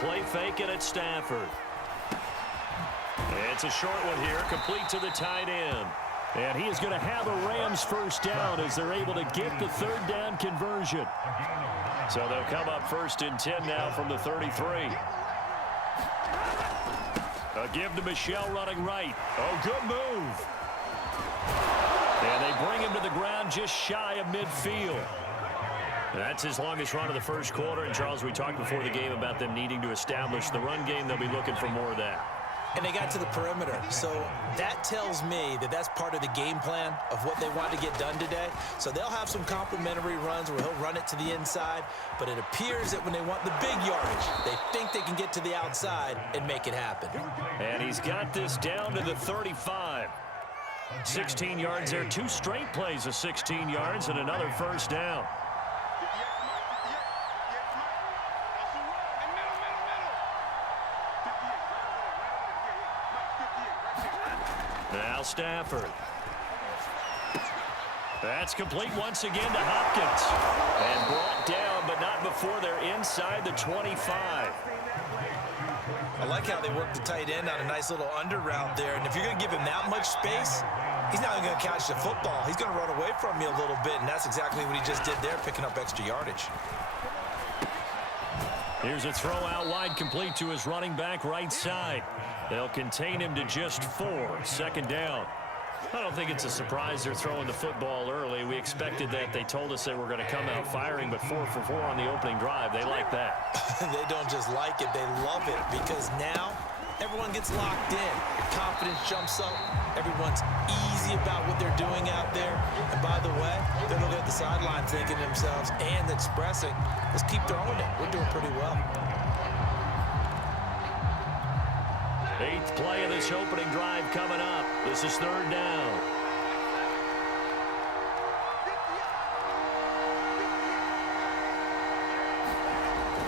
play fake it at Stafford. It's a short one here, complete to the tight end. And he is going to have a Rams first down as they're able to get the third down conversion. So they'll come up 1st and 10 now from the 33. A give to Michel running right. Oh, good move. And they bring him to the ground just shy of midfield. That's his longest run of the first quarter. And, Charles, we talked before the game about them needing to establish the run game. They'll be looking for more of that. And they got to the perimeter. So that tells me that that's part of the game plan of what they want to get done today. So they'll have some complementary runs where he'll run it to the inside. But it appears that when they want the big yardage, they think they can get to the outside and make it happen. And he's got this down to the 35. 16 yards there. 2 straight plays of 16 yards and another first down. Now Stafford. That's complete once again to Hopkins. And brought down, but not before they're inside the 25. I like how they work the tight end on a nice little under route there. And if you're going to give him that much space, he's not going to catch the football. He's going to run away from you a little bit, and that's exactly what he just did there, picking up extra yardage. Here's a throw out wide, complete to his running back right side. They'll contain him to just 4. 2nd down. I don't think it's a surprise they're throwing the football early. We expected that. They told us they were going to come out firing, but 4 for 4 on the opening drive. They like that. They don't just like it. They love it because now everyone gets locked in. Confidence jumps up. Everyone's easy about what they're doing out there. And by the way, they're looking at the sideline thinking to themselves and expressing, let's keep throwing it. We're doing pretty well. 8th play of this opening drive coming up. This is 3rd down.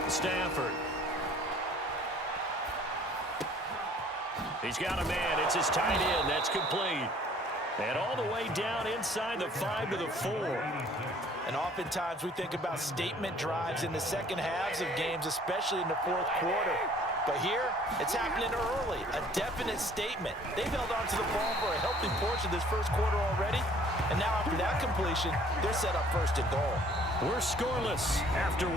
Stafford. He's got a man. It's his tight end. That's complete. And all the way down inside the 5 to the 4. And oftentimes we think about statement drives in the second halves of games, especially in the 4th quarter. But here, it's happening early, a definite statement. They've held on to the ball for a healthy portion of this first quarter already, and now after that completion, they're set up 1st and goal. We're scoreless after 1.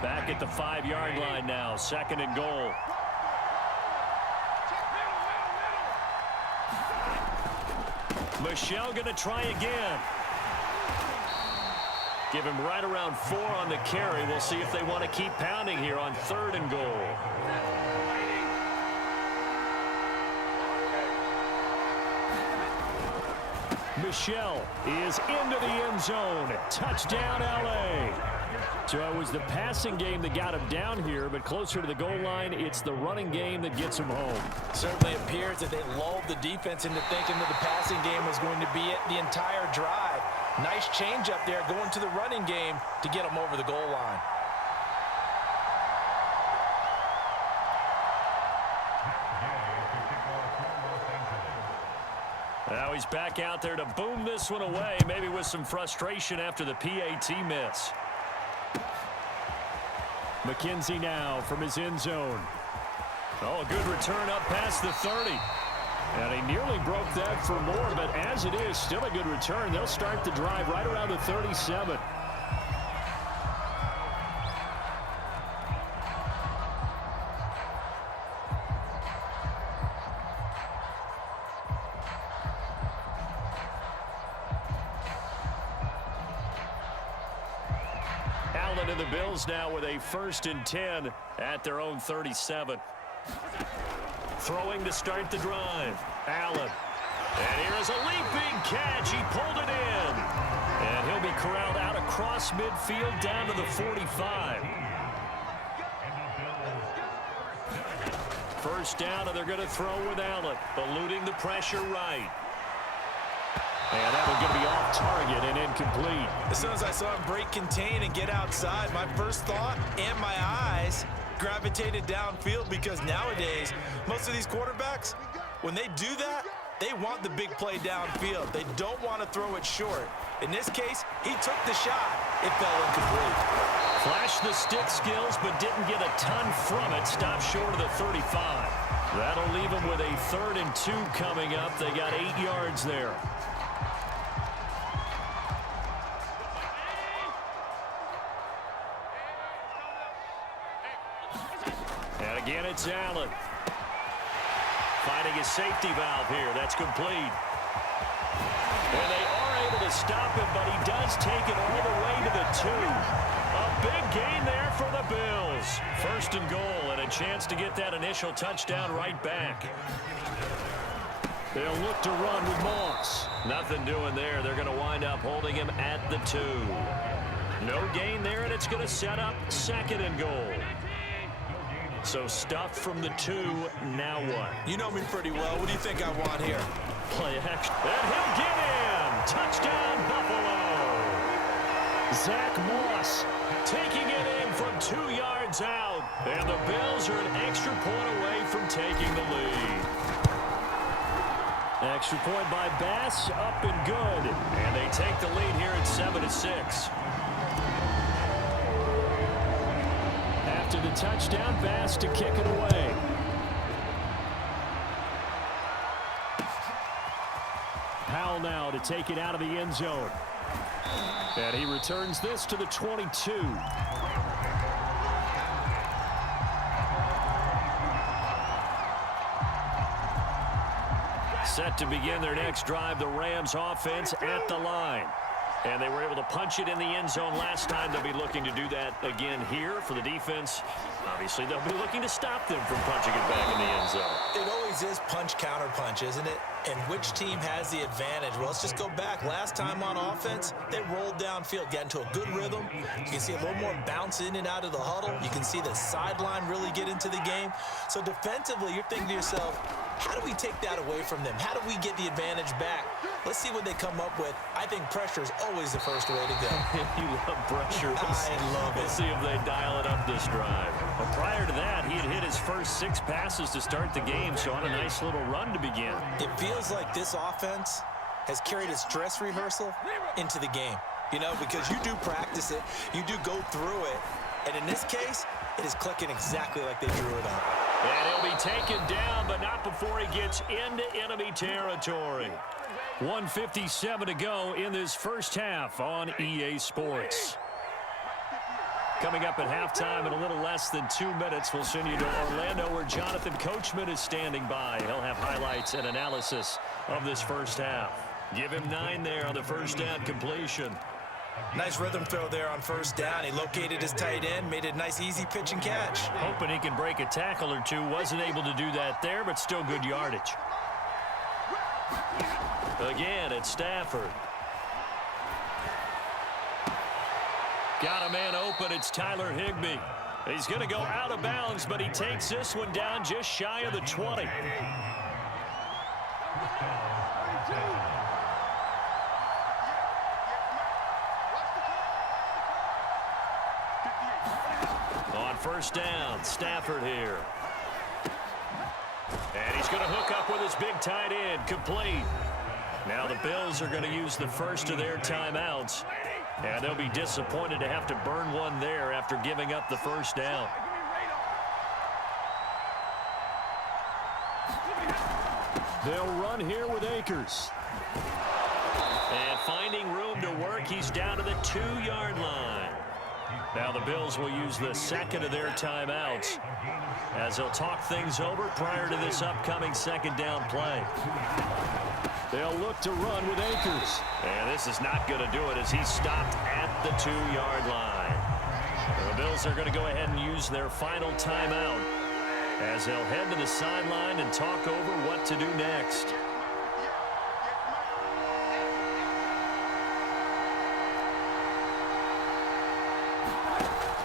Back at the 5-yard line now, 2nd and goal. Michel going to try again. Give him right around 4 on the carry. We'll see if they want to keep pounding here on 3rd and goal. Michel is into the end zone. Touchdown, L.A. So it was the passing game that got him down here, but closer to the goal line, it's the running game that gets him home. Certainly appears that they lulled the defense into thinking that the passing game was going to be it the entire drive. Nice change up there going to the running game to get him over the goal line. Now he's back out there to boom this one away, maybe with some frustration after the PAT miss. McKenzie now from his end zone. Oh, a good return up past the 30. And he nearly broke that for more, but as it is, still a good return. They'll start the drive right around the 37. Allen and the Bills now with a 1st and 10 at their own 37. Throwing to start the drive. Allen. And here is a leaping catch. He pulled it in. And he'll be corralled out across midfield down to the 45. First down, and they're going to throw with Allen. Eluding the pressure right. And that one's going to be off target and incomplete. As soon as I saw him break contain and get outside, my first thought and my eyes gravitated downfield because nowadays, most of these quarterbacks, when they do that, They want the big play downfield. They don't want to throw it short. In this case, he took the shot. It fell incomplete. Flashed the stick skills, but didn't get a ton from it. Stopped short of the 35. That'll leave them with a 3rd and 2 coming up. They got 8 yards there. And again, it's Allen. Finding his safety valve here. That's complete. And they are able to stop him, but he does take it all the way to the 2. A big gain there for the Bills. 1st and goal, and a chance to get that initial touchdown right back. They'll look to run with Moss. Nothing doing there. They're going to wind up holding him at the 2. No gain there, and it's going to set up 2nd and goal. So stuffed from the 2, now what? You know me pretty well. What do you think I want here? Play action. And he'll get in. Touchdown, Buffalo. Zach Moss taking it in from 2 yards out. And the Bills are an extra point away from taking the lead. Extra point by Bass, up and good. And they take the lead here at 7-6. After the touchdown, Bass to kick it away. Powell now to take it out of the end zone. And he returns this to the 22. Set to begin their next drive, the Rams offense at the line. And they were able to punch it in the end zone last time. They'll be looking to do that again here for the defense. Obviously, they'll be looking to stop them from punching it back in the end zone. It always is punch-counter-punch, isn't it? And which team has the advantage? Well, let's just go back. Last time on offense, they rolled downfield, got into a good rhythm. You can see a little more bounce in and out of the huddle. You can see the sideline really get into the game. So defensively, you're thinking to yourself, how do we take that away from them? How do we get the advantage back? Let's see what they come up with. I think pressure is always the first way to go. You love pressure. I love it. We'll see if they dial it up this drive. But prior to that, he had hit his first 6 passes to start the game, so on a nice little run to begin. It feels like this offense has carried its dress rehearsal into the game. You know, because you do practice it, you do go through it, and in this case, it is clicking exactly like they drew it up. And he'll be taken down, but not before he gets into enemy territory. 1:57 to go in this first half on EA Sports. Coming up at halftime in a little less than 2 minutes, we'll send you to Orlando where Jonathan Coachman is standing by. He'll have highlights and analysis of this first half. Give him 9 there on the first down completion. Nice rhythm throw there on first down. He located his tight end, made it a nice easy pitch and catch. Hoping he can break a tackle or two. Wasn't able to do that there, but still good yardage. Again, it's Stafford. Got a man open. It's Tyler Higbee. He's going to go out of bounds, but he takes this one down just shy of the 20. On first down, Stafford here. And he's going to hook up with his big tight end, complete. Now the Bills are going to use the first of their timeouts. And they'll be disappointed to have to burn one there after giving up the first down. They'll run here with Akers. And finding room to work, he's down to the 2-yard line. Now the Bills will use the second of their timeouts as they'll talk things over prior to this upcoming second down play. They'll look to run with Akers. And this is not going to do it as he's stopped at the 2-yard line. The Bills are going to go ahead and use their final timeout as they'll head to the sideline and talk over what to do next.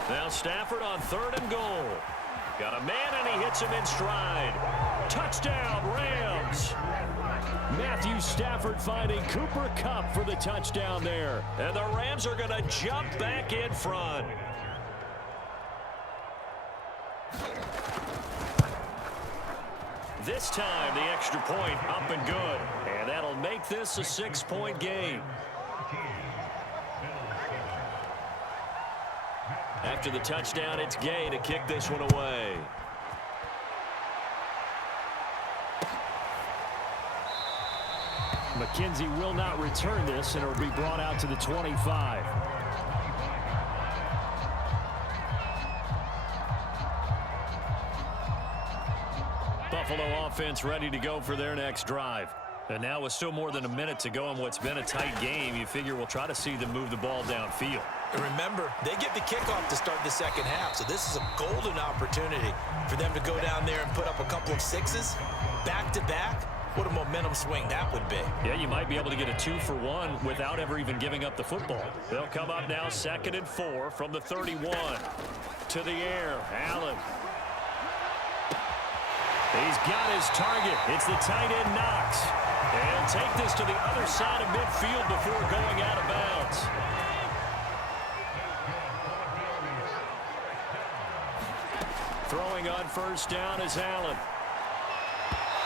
Now Stafford on 3rd and goal. Got a man and he hits him in stride. Touchdown, Rams. Matthew Stafford finding Cooper Kupp for the touchdown there. And the Rams are going to jump back in front. This time, the extra point up and good. And that'll make this a 6-point game. After the touchdown, it's Gay to kick this one away. McKenzie will not return this, and it will be brought out to the 25. Buffalo offense ready to go for their next drive. And now with still more than a minute to go in what's been a tight game, you figure we'll try to see them move the ball downfield. And remember, they get the kickoff to start the second half, so this is a golden opportunity for them to go down there and put up a couple of sixes back-to-back. What a momentum swing that would be. Yeah, you might be able to get a 2-for-1 without ever even giving up the football. They'll come up now 2nd and 4 from the 31. To the air, Allen. He's got his target. It's the tight end Knox. And take this to the other side of midfield before going out of bounds. Throwing on first down is Allen.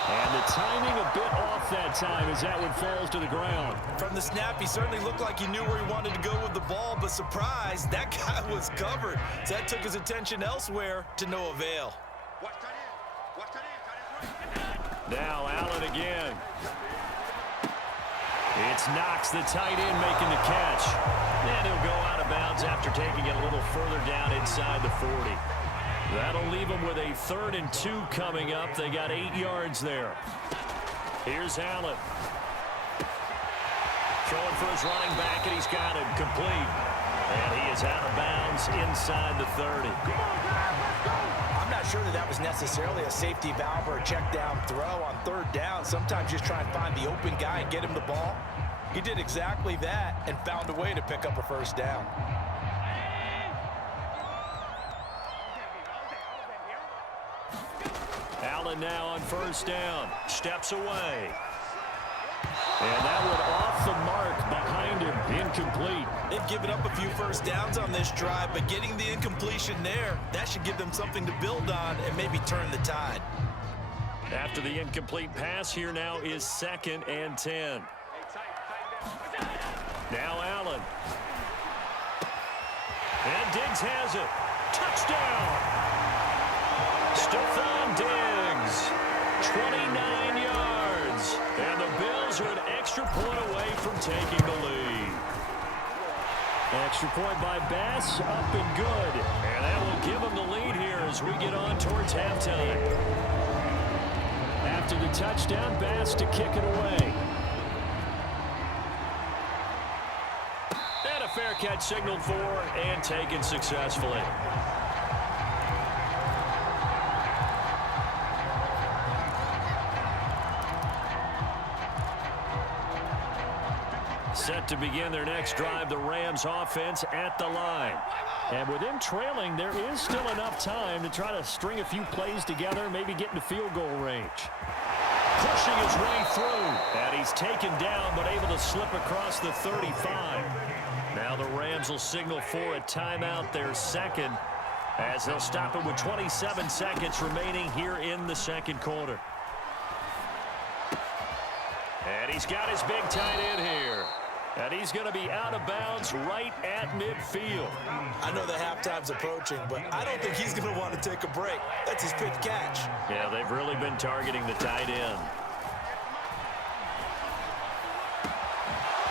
And the timing a bit off that time as that one falls to the ground. From the snap, he certainly looked like he knew where he wanted to go with the ball, but surprise, that guy was covered. So that took his attention elsewhere to no avail. Now Allen again. It's Knox, the tight end, making the catch. And he'll go out of bounds after taking it a little further down inside the 40. That'll leave them with a 3rd and 2 coming up. They got 8 yards there. Here's Allen. Throwing for his running back, and he's got him complete. And he is out of bounds inside the 30. I'm not sure that was necessarily a safety valve or a check down throw on 3rd down. Sometimes just try and find the open guy and get him the ball. He did exactly that and found a way to pick up a 1st down. Allen now on 1st down. Steps away. And that one off the mark behind him. Incomplete. They've given up a few 1st downs on this drive, but getting the incompletion there, that should give them something to build on and maybe turn the tide. After the incomplete pass, here now is 2nd and 10. Now Allen. And Diggs has it. Touchdown! Stephon Diggs, 29 yards. And the Bills are an extra point away from taking the lead. Extra point by Bass, up and good. And that will give them the lead here as we get on towards halftime. After the touchdown, Bass to kick it away. And a fair catch signaled for and taken successfully. Set to begin their next drive, the Rams offense at the line. And with them trailing, there is still enough time to try to string a few plays together, maybe get into field goal range. Pushing his way through, and he's taken down but able to slip across the 35. Now the Rams will signal for a timeout, their 2nd, as they'll stop it with 27 seconds remaining here in the 2nd quarter. And he's got his big tight end here. And he's going to be out of bounds right at midfield. I know the halftime's approaching, but I don't think he's going to want to take a break. That's his 5th catch. Yeah, they've really been targeting the tight end.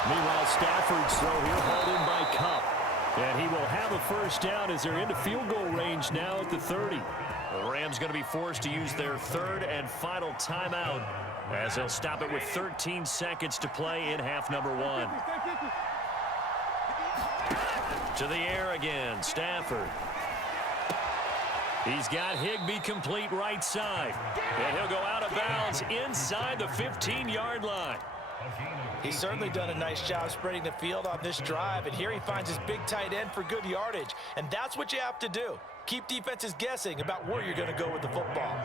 Meanwhile, Stafford's throw here hauled in by Kupp. And he will have a 1st down as they're into field goal range now at the 30. The Rams going to be forced to use their 3rd and final timeout as they'll stop it with 13 seconds to play in half number 1. To the air again, Stafford. He's got Higbee complete right side. And he'll go out of bounds inside the 15-yard line. He's certainly done a nice job spreading the field on this drive, and here he finds his big tight end for good yardage. And that's what you have to do. Keep defenses guessing about where you're going to go with the football.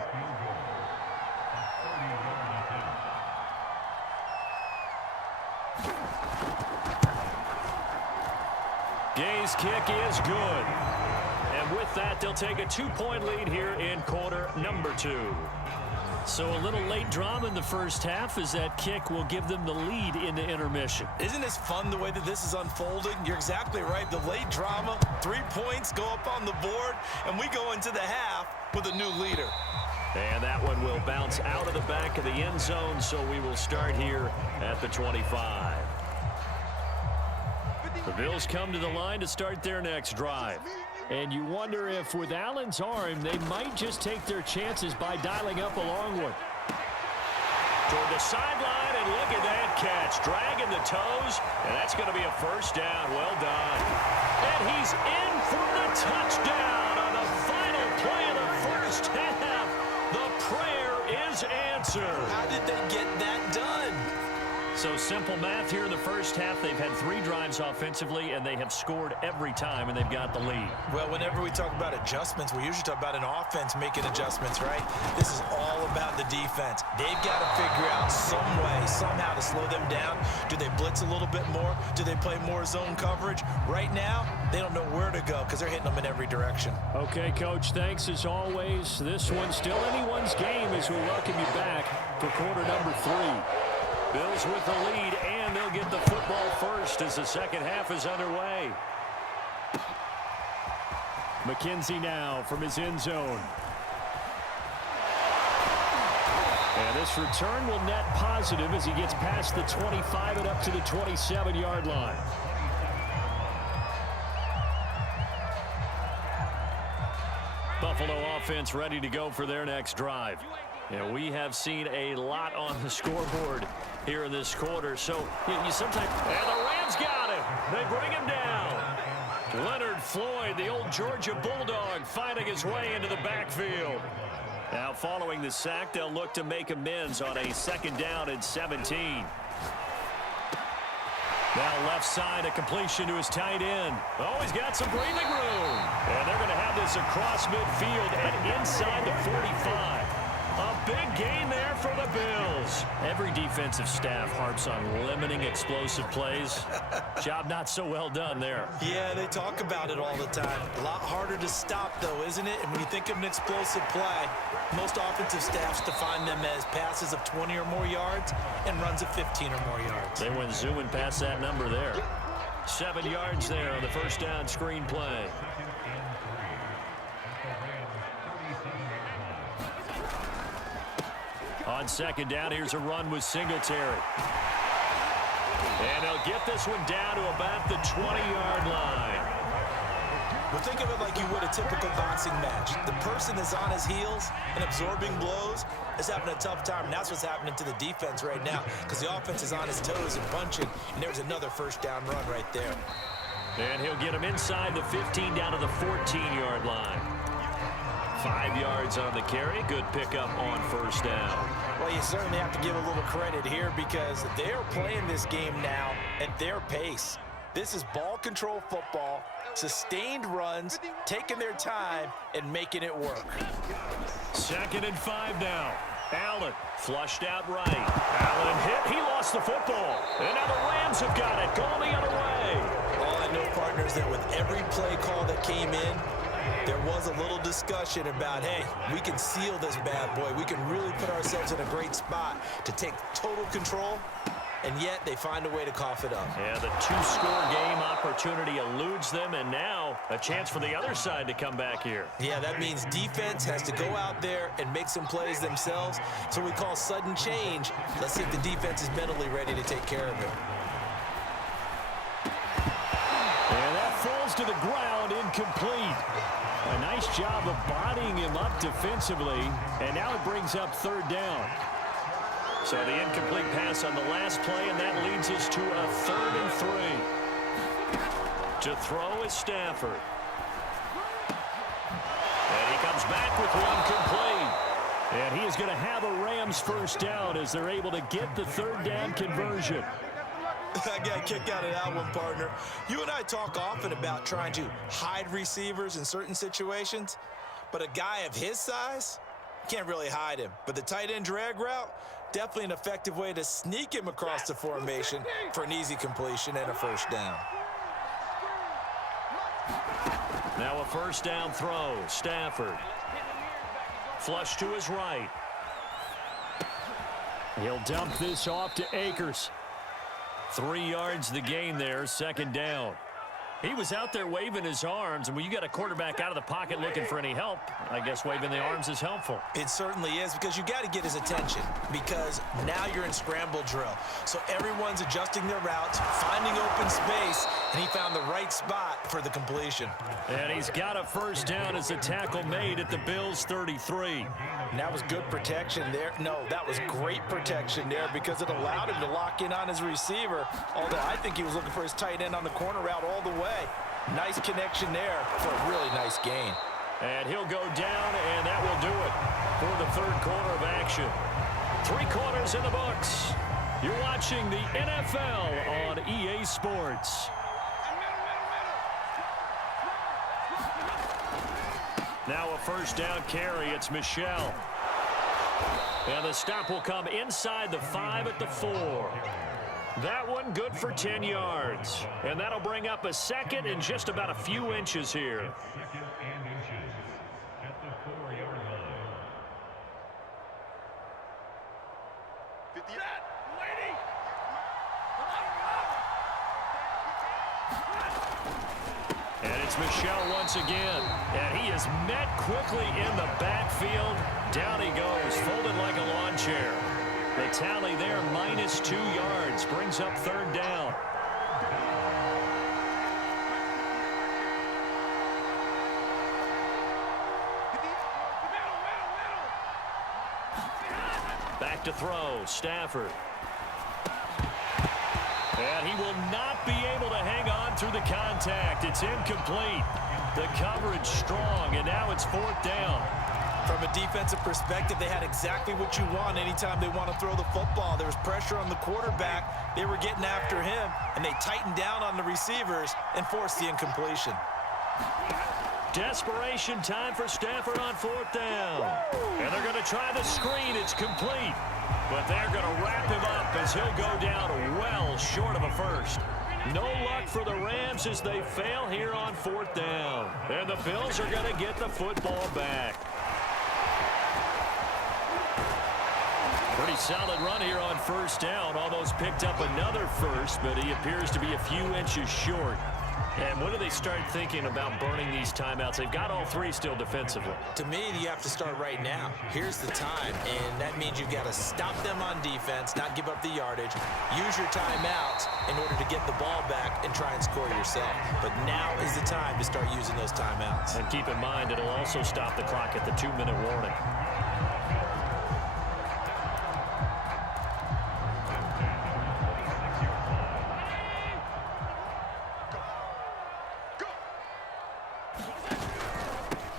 Gay's kick is good. And with that, they'll take a 2-point lead here in quarter number 2. So a little late drama in the first half as that kick will give them the lead into intermission. Isn't this fun the way that this is unfolding? You're exactly right. The late drama, 3 points go up on the board, and we go into the half with a new leader. And that one will bounce out of the back of the end zone, so we will start here at the 25. The Bills come to the line to start their next drive. And you wonder if with Allen's arm, they might just take their chances by dialing up a long one. Toward the sideline, and look at that catch. Dragging the toes, and that's going to be a first down. Well done. And he's in for the touchdown on the final play of the first half. The prayer is answered. How did they get that done? So simple math here in the first half. They've had 3 drives offensively, and they have scored every time, and they've got the lead. Well, whenever we talk about adjustments, we usually talk about an offense making adjustments, right? This is all about the defense. They've got to figure out some way, somehow to slow them down. Do they blitz a little bit more? Do they play more zone coverage? Right now, they don't know where to go because they're hitting them in every direction. Okay, Coach, thanks as always. This one's still anyone's game as we welcome you back for quarter number 3. Bills with the lead, and they'll get the football first as the second half is underway. McKenzie now from his end zone. And this return will net positive as he gets past the 25 and up to the 27-yard line. Buffalo offense ready to go for their next drive. And we have seen a lot on the scoreboard here in this quarter. So you sometimes... And the Rams got him. They bring him down. Leonard Floyd, the old Georgia Bulldog, finding his way into the backfield. Now following the sack, they'll look to make amends on a second down and 17. Now left side, a completion to his tight end. Oh, he's got some breathing room. And they're going to have this across midfield and inside the 45. A big gain there for the Bills. Every defensive staff harps on limiting explosive plays. Job not so well done there. Yeah, they talk about it all the time. A lot harder to stop, though, isn't it? And when you think of an explosive play, most offensive staffs define them as passes of 20 or more yards and runs of 15 or more yards. They went zooming past that number there. 7 yards there on the first down screen play. On second down, here's a run with Singletary. And they'll get this one down to about the 20-yard line. Well, think of it like you would a typical boxing match. The person that's on his heels and absorbing blows is having a tough time, and that's what's happening to the defense right now because the offense is on his toes and punching, and there's another first down run right there. And he'll get him inside the 15 down to the 14-yard line. 5 yards on the carry. Good pickup on first down. Well, you certainly have to give a little credit here because they're playing this game now at their pace. This is ball control football, sustained runs, taking their time, and making it work. 2nd and 5 now. Allen flushed out right. Allen hit. He lost the football. And now the Rams have got it. Going the other way. All I know, partners, that with every play call that came in, there was a little discussion about, hey, we can seal this bad boy. We can really put ourselves in a great spot to take total control, and yet they find a way to cough it up. Yeah, the 2-score game opportunity eludes them, and now a chance for the other side to come back here. Yeah, that means defense has to go out there and make some plays themselves. So we call sudden change. Let's see if the defense is mentally ready to take care of it. And that falls to the ground, incomplete. A nice job of bodying him up defensively, and now it brings up 3rd down. So the incomplete pass on the last play, and that leads us to a 3rd and 3. To throw is Stafford. And he comes back with one complete. And he is going to have a Rams first down as they're able to get the 3rd down conversion. I got a kick out of that one, partner. You and I talk often about trying to hide receivers in certain situations, but a guy of his size, can't really hide him. But the tight end drag route, definitely an effective way to sneak him across the formation for an easy completion and a first down. Now a first down throw. Stafford. Flush to his right. He'll dump this off to Akers. 3 yards the gain there, second down. He was out there waving his arms, and when you got a quarterback out of the pocket looking for any help, I guess waving the arms is helpful. It certainly is, because you got to get his attention, because now you're in scramble drill. So everyone's adjusting their routes, finding open space, and he found the right spot for the completion. And he's got a first down as a tackle made at the Bills' 33. And that was good protection there. No, that was great protection there, because it allowed him to lock in on his receiver, although I think he was looking for his tight end on the corner route all the way. Nice connection there for a really nice gain. And he'll go down, and that will do it for the third quarter of action. 3 quarters in the books. You're watching the NFL on EA Sports. Now a first down carry. It's Michel. And the stop will come inside the 5 at the 4. That one good for 10 yards. And that'll bring up a second and just about a few inches here. And it's Michel once again. And he is met quickly in the backfield. Down he goes, folded like a lawn chair. The tally there, -2 yards, brings up third down. Back to throw, Stafford. And he will not be able to hang on through the contact. It's incomplete. The coverage strong, and now it's fourth down. From a defensive perspective, they had exactly what you want anytime they want to throw the football. There was pressure on the quarterback. They were getting after him, and they tightened down on the receivers and forced the incompletion. Desperation time for Stafford on fourth down. And they're going to try the screen. It's complete. But they're going to wrap him up as he'll go down well short of a first. No luck for the Rams as they fail here on fourth down. And the Bills are going to get the football back. Pretty solid run here on first down. Almost picked up another first, but he appears to be a few inches short. And when do they start thinking about burning these timeouts? They've got all 3 still defensively. To me, you have to start right now. Here's the time, and that means you've got to stop them on defense, not give up the yardage, use your timeouts in order to get the ball back and try and score yourself. But now is the time to start using those timeouts. And keep in mind, it'll also stop the clock at the 2-minute warning.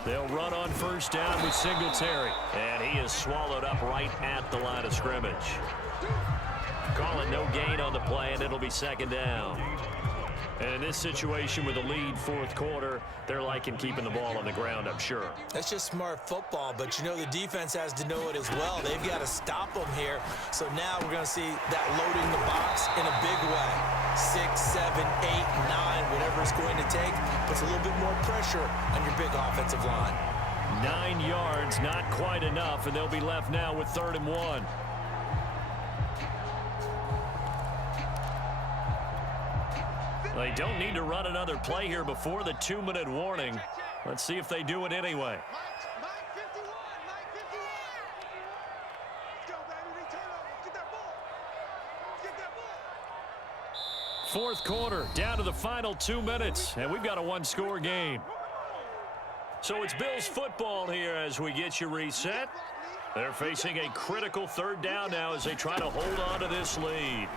They'll run on first down with Singletary. And he is swallowed up right at the line of scrimmage. Calling no gain on the play, and it'll be second down. And in this situation with a lead fourth quarter, they're liking keeping the ball on the ground, I'm sure. That's just smart football, but you know the defense has to know it as well. They've got to stop them here. So now we're going to see that loading the box in a big way. 6, 7, 8, 9, whatever it's going to take, puts a little bit more pressure on your big offensive line. 9 yards, not quite enough, and they'll be left now with 3rd and 1. They don't need to run another play here before the 2-minute warning. Let's see if they do it anyway. Fourth quarter, down to the final 2 minutes, and we've got a 1-score game. So it's Bills football here as we get you reset. They're facing a critical 3rd down now as they try to hold on to this lead.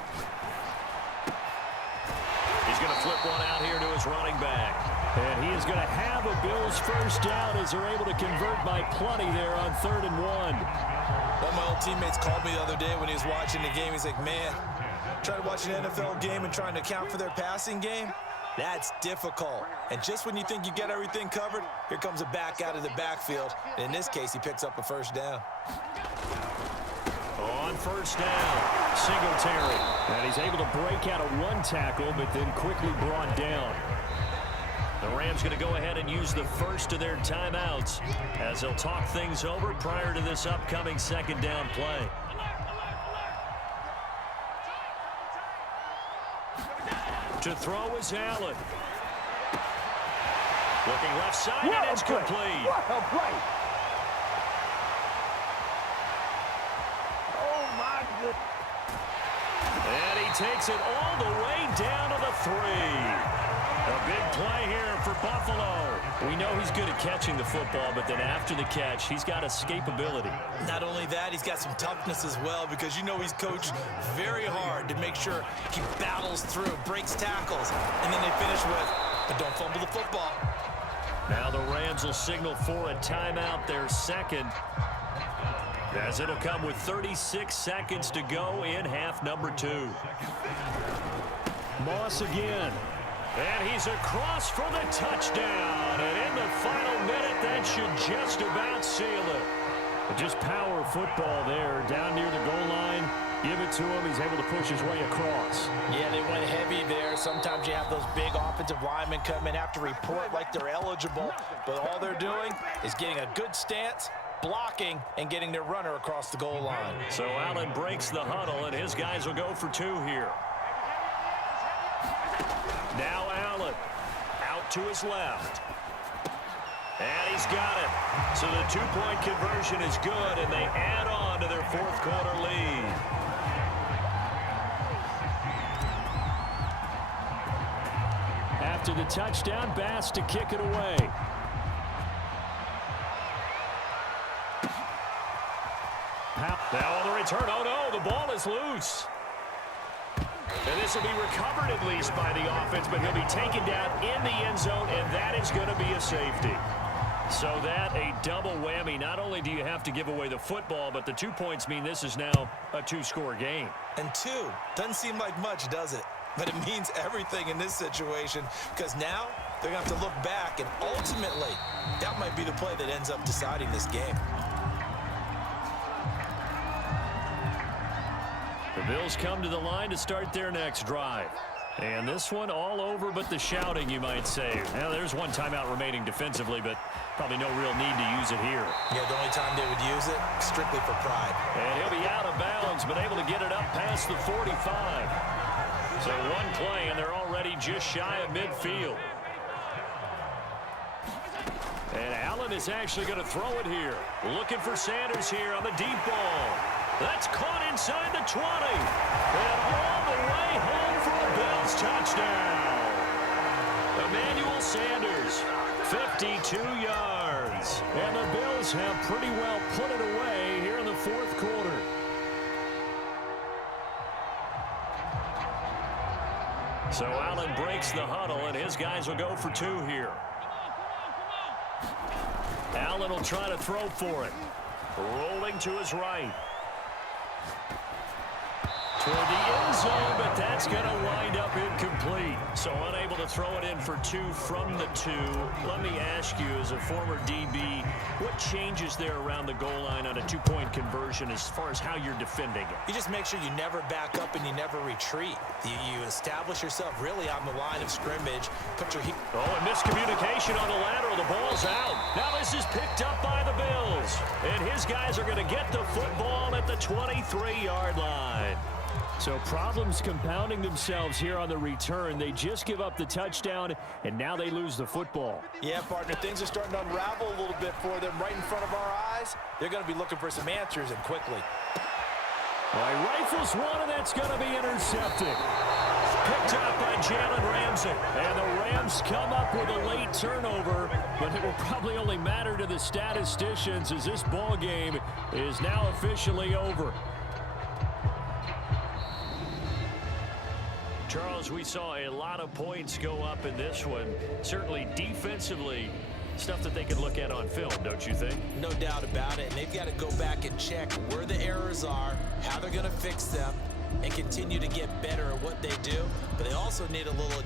He's going to flip one out here to his running back. And he is going to have a Bills first down as they're able to convert by plenty there on 3rd and 1. One of my old teammates called me the other day when he was watching the game. He's like, man, trying to watch an NFL game and trying to account for their passing game, that's difficult. And just when you think you get everything covered, here comes a back out of the backfield. And in this case, he picks up a first down. On first down, Singletary. And he's able to break out of 1 tackle, but then quickly brought down. The Rams going to go ahead and use the first of their timeouts as they'll talk things over prior to this upcoming 2nd down play. To throw is Allen. Looking left side, and it's complete. What a play. Oh, my goodness. And he takes it all the way down to the 3. A big play here for Buffalo. We know he's good at catching the football, but then after the catch, he's got escapability. Not only that, he's got some toughness as well, because you know he's coached very hard to make sure he battles through, breaks tackles, and then they finish with, but don't fumble the football. Now the Rams will signal for a timeout, their second, as it'll come with 36 seconds to go in half number 2. Moss again. And he's across for the touchdown. And in the final minute, that should just about seal it. Just power football there down near the goal line. Give it to him. He's able to push his way across. Yeah, they went heavy there. Sometimes you have those big offensive linemen come in, have to report like they're eligible. But all they're doing is getting a good stance, blocking, and getting their runner across the goal line. So Allen breaks the huddle, and his guys will go for 2 here. Now Allen out to his left. And he's got it. So the 2-point conversion is good, and they add on to their fourth quarter lead. After the touchdown, Bass to kick it away. Now on the return, oh no, the ball is loose. And this will be recovered at least by the offense, but he'll be taken down in the end zone, and that is going to be a safety. So that a double whammy. Not only do you have to give away the football, but the 2 points mean this is now a 2-score game. And 2 doesn't seem like much, does it? But it means everything in this situation, because now they're going to have to look back, and ultimately that might be the play that ends up deciding this game. The Bills come to the line to start their next drive. And this one all over but the shouting, you might say. Now, there's one timeout remaining defensively, but probably no real need to use it here. Yeah, the only time they would use it, strictly for pride. And he'll be out of bounds, but able to get it up past the 45. So one play, and they're already just shy of midfield. And Allen is actually going to throw it here. Looking for Sanders here on the deep ball. That's caught inside the 20. And all the way home for a Bills touchdown. Emmanuel Sanders, 52 yards. And the Bills have pretty well put it away here in the fourth quarter. So Allen breaks the huddle, and his guys will go for 2 here. Allen will try to throw for it. Rolling to his right. Toward the end zone, but that's going to wind up incomplete. So unable to throw it in for 2 from the 2. Let me ask you, as a former DB, what changes there around the goal line on a 2-point conversion as far as how you're defending it? You just make sure you never back up and you never retreat. You establish yourself really on the line of scrimmage. Put your Oh, and miscommunication on the lateral. The ball's out. Now this is picked up by the Bills. And his guys are going to get the football at the 23-yard line. So problems compounding themselves here on the return. They just give up the touchdown, and now they lose the football. Yeah, partner, things are starting to unravel a little bit for them right in front of our eyes. They're going to be looking for some answers, and quickly. Rifles one, and that's going to be intercepted. Picked up by Jalen Ramsey. And the Rams come up with a late turnover, but it will probably only matter to the statisticians as this ball game is now officially over. Charles, we saw a lot of points go up in this one. Certainly defensively, stuff that they can look at on film, don't you think? No doubt about it. And they've got to go back and check where the errors are, how they're going to fix them, and continue to get better at what they do. But they also need a little